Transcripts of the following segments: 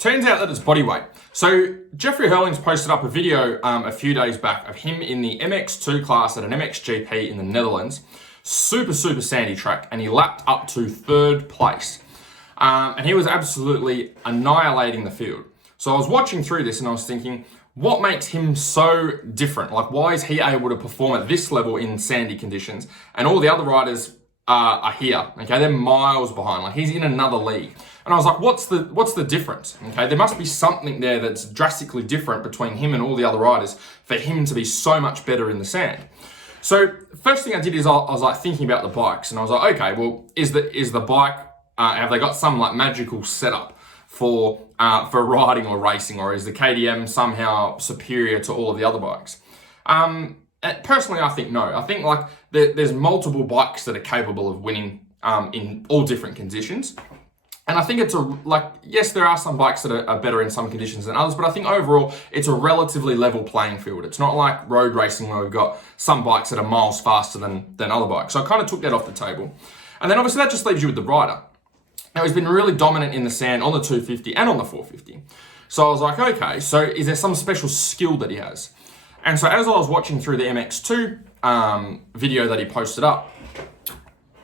Turns out that it's body weight. So Jeffrey Herlings posted up a video a few days back of him in the MX2 class at an MXGP in the Netherlands. Super sandy track, and he lapped up to 3rd place. And he was absolutely annihilating the field. So I was watching through this and I was thinking, what makes him so different? Like, why is he able to perform at this level in sandy conditions and all the other riders are here? Okay, they're miles behind. Like, he's in another league. And I was like, what's the difference? Okay, there must be something there that's drastically different between him and all the other riders for him to be so much better in the sand. So first thing I did is I was like thinking about the bikes, and I was like, okay, well, is the bike, have they got some like magical setup for riding or racing, or is the KTM somehow superior to all of the other bikes? Personally, I think no. I think like there's multiple bikes that are capable of winning in all different conditions. And I think yes, there are some bikes that are better in some conditions than others, but I think overall it's a relatively level playing field. It's not like road racing where we've got some bikes that are miles faster than other bikes. So I kind of took that off the table. And then obviously that just leaves you with the rider. Now, he's been really dominant in the sand on the 250 and on the 450. So I was like, okay, so is there some special skill that he has? And so as I was watching through the MX2 video that he posted up,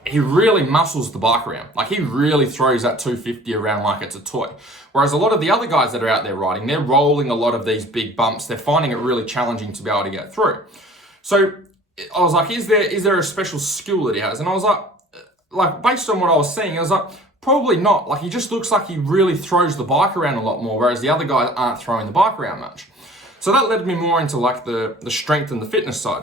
he really muscles the bike around. Like, he really throws that 250 around like it's a toy. Whereas a lot of the other guys that are out there riding, they're rolling a lot of these big bumps. They're finding it really challenging to be able to get through. So I was like, is there a special skill that he has? And I was like based on what I was seeing, I was like, probably not. Like, he just looks like he really throws the bike around a lot more, whereas the other guys aren't throwing the bike around much. So that led me more into like the strength and the fitness side.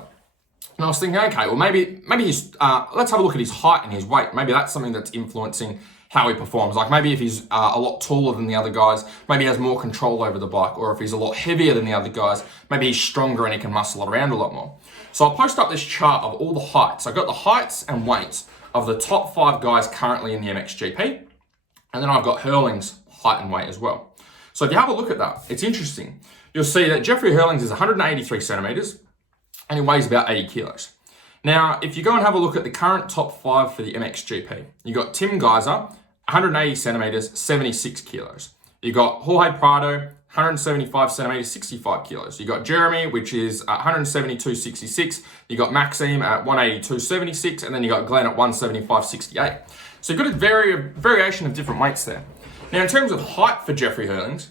And I was thinking, okay, well, maybe he's, let's have a look at his height and his weight. Maybe that's something that's influencing how he performs. Like, maybe if he's a lot taller than the other guys, maybe he has more control over the bike. Or if he's a lot heavier than the other guys, maybe he's stronger and he can muscle around a lot more. So I'll post up this chart of all the heights. I've got the heights and weights of the top 5 guys currently in the MXGP. And then I've got Herlings' height and weight as well. So if you have a look at that, it's interesting. You'll see that Jeffrey Herlings is 183 centimeters and he weighs about 80 kilos. Now, if you go and have a look at the current top 5 for the MXGP, you got Tim Geyser, 180 centimeters, 76 kilos. You got Jorge Prado, 175 centimeters, 65 kilos. You got Jeremy, which is 172.66. You got Maxime at 182.76, and then you got Glenn at 175.68. So you've got a variation of different weights there. Now, in terms of height for Jeffrey Herlings,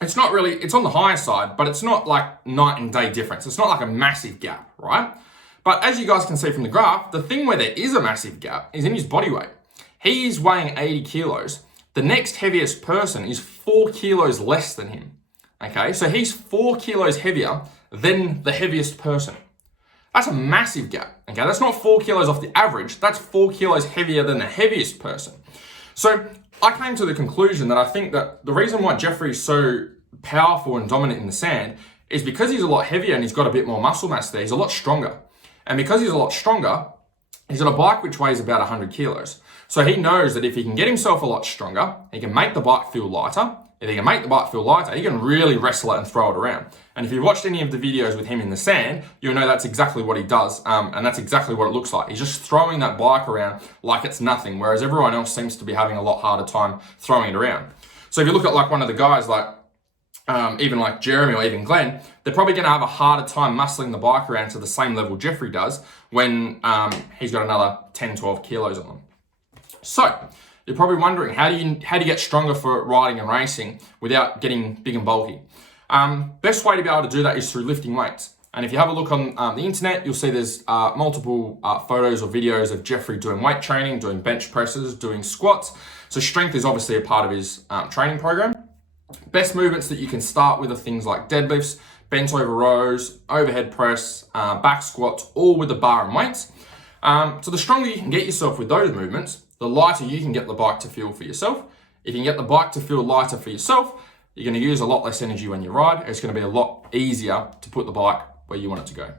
it's not really, it's on the higher side, but it's not like night and day difference. It's not like a massive gap, right? But as you guys can see from the graph, the thing where there is a massive gap is in his body weight. He's weighing 80 kilos. The next heaviest person is 4 kilos less than him. Okay, so he's 4 kilos heavier than the heaviest person. That's a massive gap. Okay, that's not 4 kilos off the average. That's 4 kilos heavier than the heaviest person. So I came to the conclusion that I think that the reason why Jeffrey's so powerful and dominant in the sand is because he's a lot heavier and he's got a bit more muscle mass there. He's a lot stronger. And because he's a lot stronger, he's got a bike which weighs about 100 kilos. So he knows that if he can get himself a lot stronger, he can make the bike feel lighter. If he can make the bike feel lighter, he can really wrestle it and throw it around. And if you've watched any of the videos with him in the sand, you'll know that's exactly what he does. And that's exactly what it looks like. He's just throwing that bike around like it's nothing, whereas everyone else seems to be having a lot harder time throwing it around. So if you look at like one of the guys like, even like Jeremy or even Glenn, they're probably going to have a harder time muscling the bike around to the same level Jeffrey does when he's got another 10, 12 kilos on them. So you're probably wondering, how do you get stronger for riding and racing without getting big and bulky? Best way to be able to do that is through lifting weights. And if you have a look on the internet, you'll see there's multiple photos or videos of Jeffrey doing weight training, doing bench presses, doing squats. So strength is obviously a part of his training program. Best movements that you can start with are things like deadlifts, bent over rows, overhead press, back squats, all with the bar and weights. So the stronger you can get yourself with those movements, the lighter you can get the bike to feel for yourself. If you can get the bike to feel lighter for yourself, you're going to use a lot less energy when you ride. It's going to be a lot easier to put the bike where you want it to go.